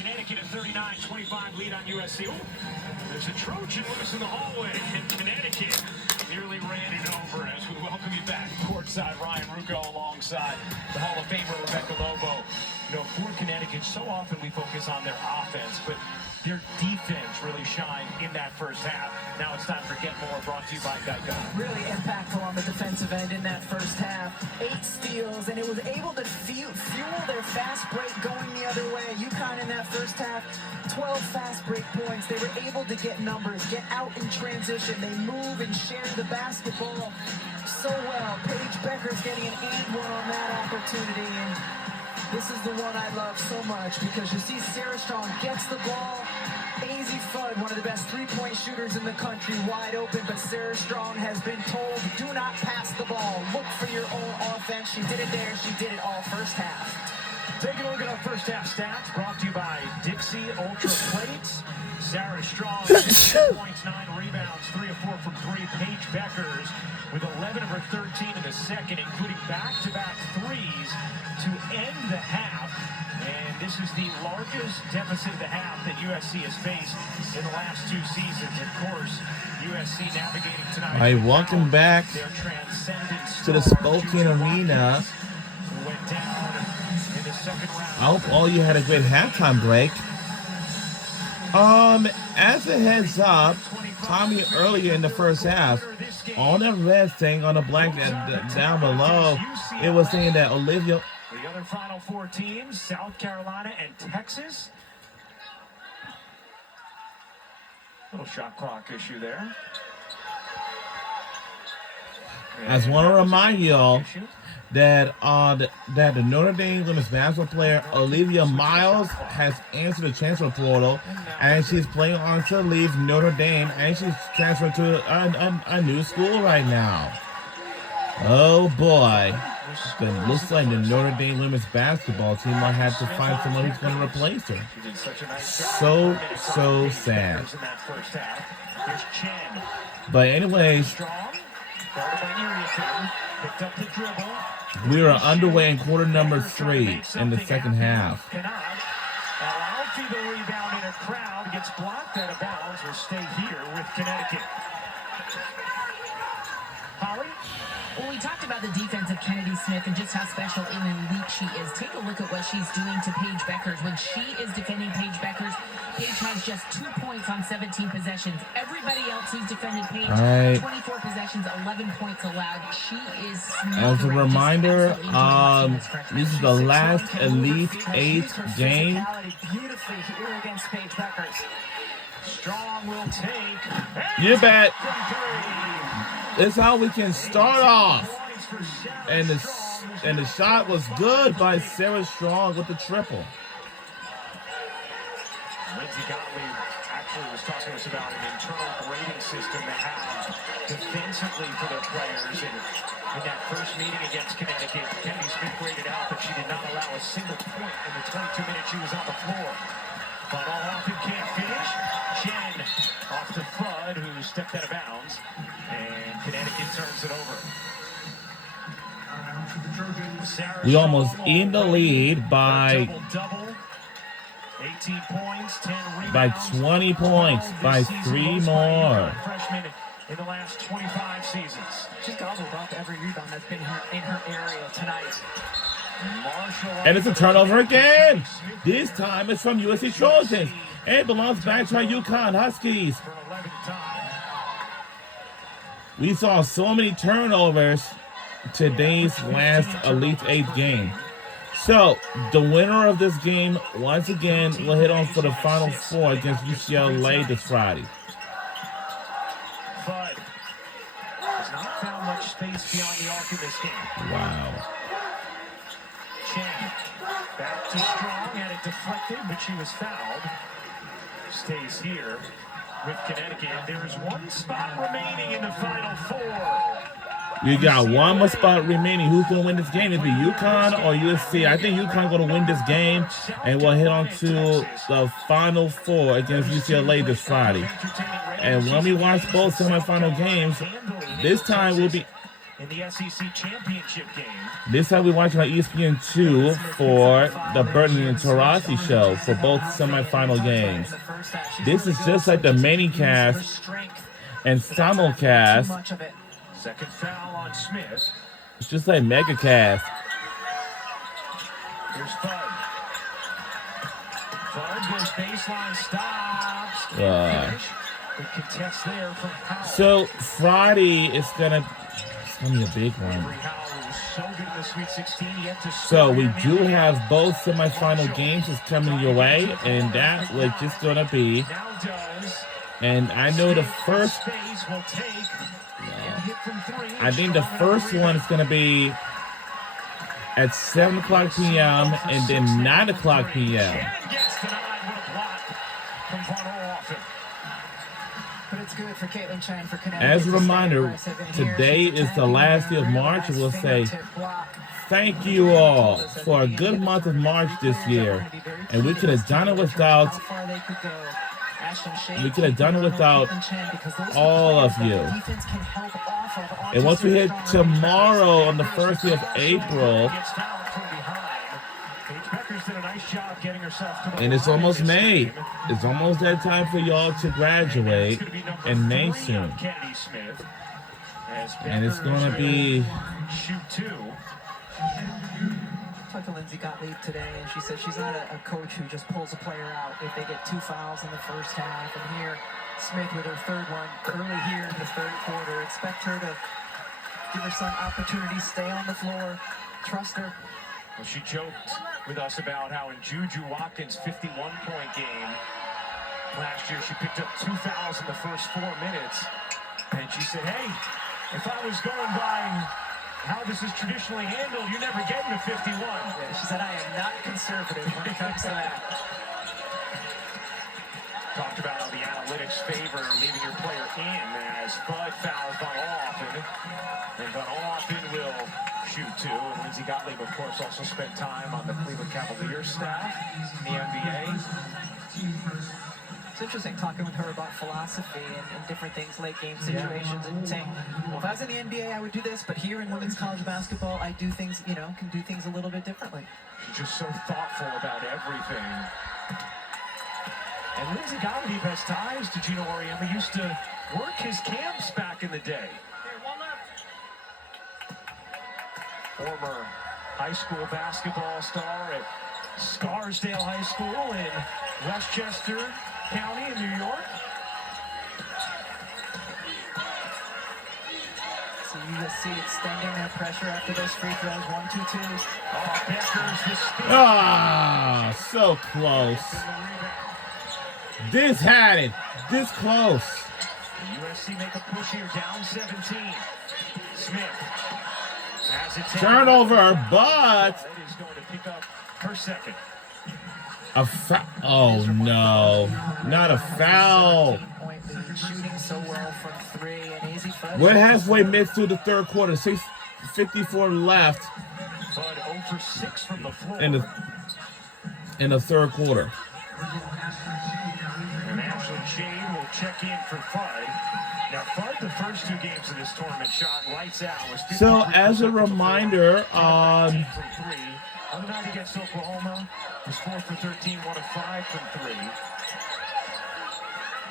Connecticut at 39-25 lead on USC. Ooh, there's a Trojan loose in the hallway, and Connecticut nearly ran it over as we welcome you back courtside. Ryan Ruocco alongside the Hall of Famer Rebecca Lobo. You know, for Connecticut, so often we focus on their offense, but their defense really shined in that first half. Now it's time for Get More, brought to you by Geico. Really impactful on the defensive end in that first half. 8 steals, and it was able to fuel their fast break going the other way. UConn in that first half, 12 fast break points. They were able to get numbers, get out in transition. They move and share the basketball so well. Paige Bueckers getting an and one on that opportunity. And this is the one I love so much because you see Sarah Strong gets the ball. Azzi Fudd, one of the best three-point shooters in the country, wide open, but Sarah Strong has been told, do not pass the ball. Look for your own offense. She did it there. She did it all first half. Taking a look at our first half stats, brought to you by Dixie Ultra Plates. Sarah Strong, 6 points, 9 rebounds, 3 of 4 from 3. Paige Bueckers with 11 of her 13 in the second, including back-to-back threes to end the half. And this is the largest deficit of the half that USC has faced in the last 2 seasons. Of course, USC navigating tonight. All right, welcome back to the Spokane Arena. Went down in the second round. I hope all you had a great halftime break. As a heads up, Tommy earlier in the first half, on the red thing on the black down below, it was saying that Olivia. The other Final Four teams, South Carolina and Texas. Little shot clock issue there. I just want to remind y'all that that the Notre Dame women's basketball player Olivia Miles has answered the transfer portal, and she's playing on to leave Notre Dame, and she's transferred to a new school right now. Oh boy. It looks like the Notre Dame women's basketball team might have to find someone who's going to replace her. So sad. But anyways, we are underway in quarter number 3 in the second half. The rebound in a crowd gets blocked out of bounds. Will stay here with Connecticut. Holly? Well, we talked about the defense of Kennedy Smith and just how special and elite she is. Take a look at what she's doing to Paige Bueckers. When she is defending Paige Bueckers, Paige has just 2 points on 17 possessions. Everybody else who's defended Paige, 24 possessions, 11 points allowed. She is as a reminder, this is the last Elite 8 game. Beautifully here against Paige Bueckers. Strong will take. You bet. It's how we can start off. And the shot was good by Sarah Strong with the triple. Lindsay Gottlieb actually was talking to us about an internal grading system they have defensively for their players. And in that first meeting against Connecticut, Kennedy Smith graded out that she did not allow a single point in the 22 minutes she was on the floor. But all often can't finish. Jen off to Fudd, who stepped out of bounds. And Connecticut turns it over. We almost in the lead by 18 points, 10 rebounds, by 20 points, by 3 more. Freshman in the last 25 seasons. She's gobbled up every rebound that's been in her area tonight. And it's a turnover again. This time it's from USC Trojans. And it belongs back to our UConn Huskies. We saw so many turnovers today's last Elite 8 game. So, the winner of this game, once again, will hit on for the Final Four against UCLA this Friday. Fudd has not found much space beyond the arc in this game. Wow. Chen back to Strong, had it deflected, but she was fouled. Stays here with Connecticut. There is one spot remaining in the Final Four. You got one more spot remaining. Who's going to win this game? It'll be UConn or USC. I think UConn going to win this game, and we'll head on to the Final Four against UCLA this Friday. And when we watch both semifinal games, this time in the SEC championship game. This time we're watching on ESPN2 for the Burton and Taurasi show for both semifinal games. This is just like the mini-cast and simulcast. Second foul on Smith. It's just like mega-cast. Here's Bud. Bud goes baseline, stops. Finish. Good contest there from Howell. So Friday is gonna be a big one. Henry Howell was so good in the Sweet 16, yet to So score we in do the have both semifinal games is coming your way, and that was just gonna be. Now does. And I know the first. Space will take. And hit from three. I think the first one is gonna be at 7 o'clock p.m. and then 9 o'clock p.m. And gets denied with a block from Von Ohoffen. But it's good for Caitlin Chen for Connecticut. As a to stay reminder, aggressive. And here today she's is the attacking last there. day of March, and we'll Nice say fingertip block. thank you all for a good month of March this year. And we could have done it without How far they could go. Ashton Shea We could have done it without Caitlin Chen, because those are all of players that you. the defense can help off of onto And once we hit strong tomorrow on the first day of April, Gets fouled from behind. Paige Beckers did a nice job getting herself to the and it's line almost this May. game. It's almost that time for y'all to graduate It's gonna be number in May 3 soon. on Kennedy Smith. As And it's Beckers gonna be will shoot two. Talked to Lindsay Gottlieb today, and she said she's not a coach who just pulls a player out if they get 2 fouls in the first half. And here, Smith with her third one early here in the third quarter. Expect her to give her son opportunities, stay on the floor, trust her. Well, she joked with us about how in Juju Watkins' 51-point game last year, she picked up 2 fouls in the first 4 minutes. And she said, hey, if I was going by how this is traditionally handled, you're never getting to 51. Yeah, she said, I am not conservative when it comes to that. Talked about how the analytics favor leaving your player in as Bud fouls Von Ohoffen. And Von Ohoffen will shoot two. And Lindsay Gottlieb, of course, also spent time on the Cleveland Cavaliers staff in the NBA. It's interesting talking with her about philosophy and different things, late game situations, and saying, well, if I was in the NBA, I would do this, but here in women's college basketball, I do things, can do things a little bit differently. She's just so thoughtful about everything. And Lindsay Gottlieb has ties to Gino Auriemma. Used to work his camps back in the day. Former high school basketball star at Scarsdale High School in Westchester County in New York. So you just see extending their pressure after those free throws, 1-2-2s. Oh, Beckers the steal. ah, so close. This had it. This close. USC make a push here, down 17. Smith has it. Turnover, but That is going to pick up her second. oh no, not a foul. 17-point lead, shooting so well from three, and easy for We're halfway mid through the third quarter. 6:54 left Bud 0 for 6 from the floor. in the third quarter. And Ashley Shade will check in for Bud. Now, Bud, the first 2 games of this tournament, shot lights out. Was So as a 53% from the reminder, floor, 13 from 3. Other night against Oklahoma was 4 for 13, 1 of 5 from 3.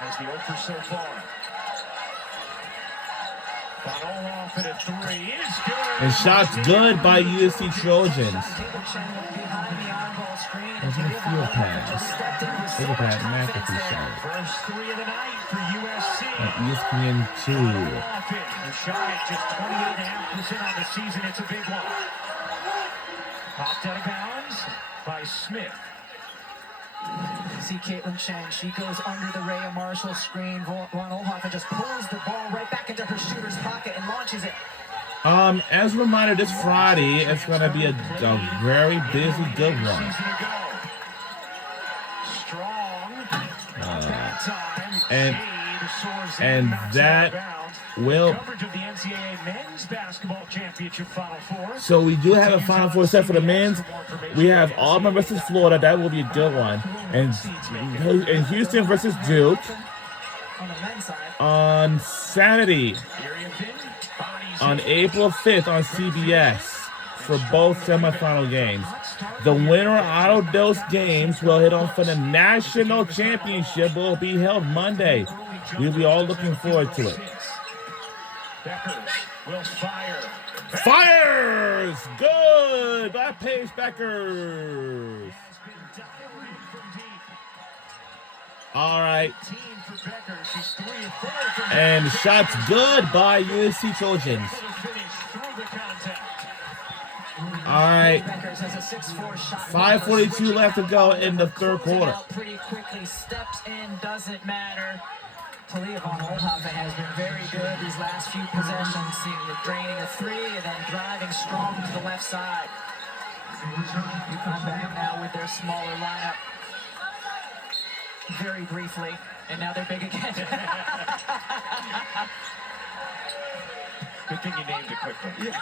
As the 0 for so far. Von Ohoffen at 3 is good. and shots good by USC Trojans. There's a field pass. Look at that McAfee shot. First 3 of the night for USC. At ESPN2. Ohoffen, who shot at just 28.5% on the season. It's a big one. Popped out of bounds by Smith. See Caitlin Chen, she goes under the Rhea Marshall screen. Von Ohoffen just pulls the ball right back into her shooter's pocket and launches it. As a reminder, this Friday it's gonna be a very busy, good one. Season ago. Strong. That time. and- Shade soars in, and knocks that out of bounds. will- Coverage of the NCAA Men's Basketball Championship Final Four. So we do have a Final Four set for the men's. We have Auburn versus Florida. That will be a good one. And Houston versus Duke On the men's side, on Saturday. Area Finn, bodies on April 5th on CBS for both semifinal games. The winner out of those games will hit on for the national championship. Will be held Monday. We'll be all looking forward to it. Beckers will fire. Fires! Good by Paige Beckers. All right. And shots good by USC Trojans. All right. 5:42 left to go in the third quarter. Pretty quickly, steps in, doesn't matter. Talia von Oelhoffen has been very good these last few possessions, draining a three and then driving strong to the left side. You come back now with their smaller lineup very briefly, and now they're big again. Good thing you named it quickly. Yeah.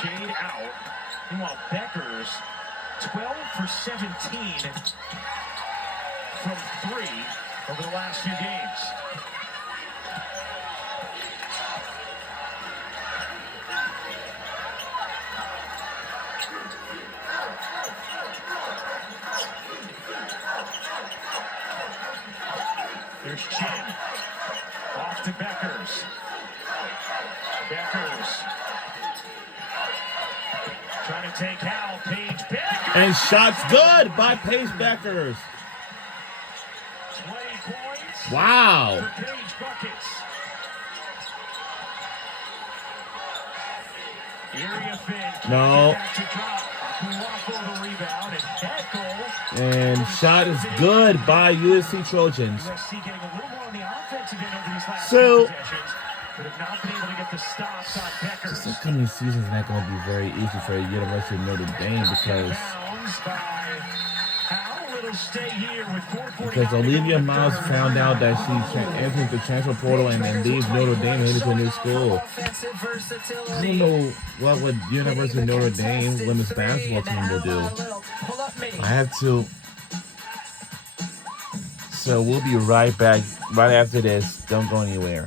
Shade out. Meanwhile, Beckers, 12 for 17 from 3 over the last few games. There's Chin. Off to Beckers. Beckers. Trying to take out Paige Beckers. And shots good by Paige Beckers. 20 points. Wow. For Paige buckets. Area Finn. No. Back to drop. Walk over rebound and that goal. And shot is good by USC Trojans. USC getting a little more on the offensive end over these last So- few possessions, but have not been able to get the stops on Beckers. This upcoming season is not going to be very easy for the University of Notre Dame because Bounds by Howell. It'll stay here with 4:49 Olivia to go. Miles found out that she entered the transfer portal and then leaves Notre Dame and headed to a new school. Offensive I versatility. don't know what University of Notre Dame women's basketball team will do. Pull up mini. I have to. So we'll be right back right after this. Don't go anywhere.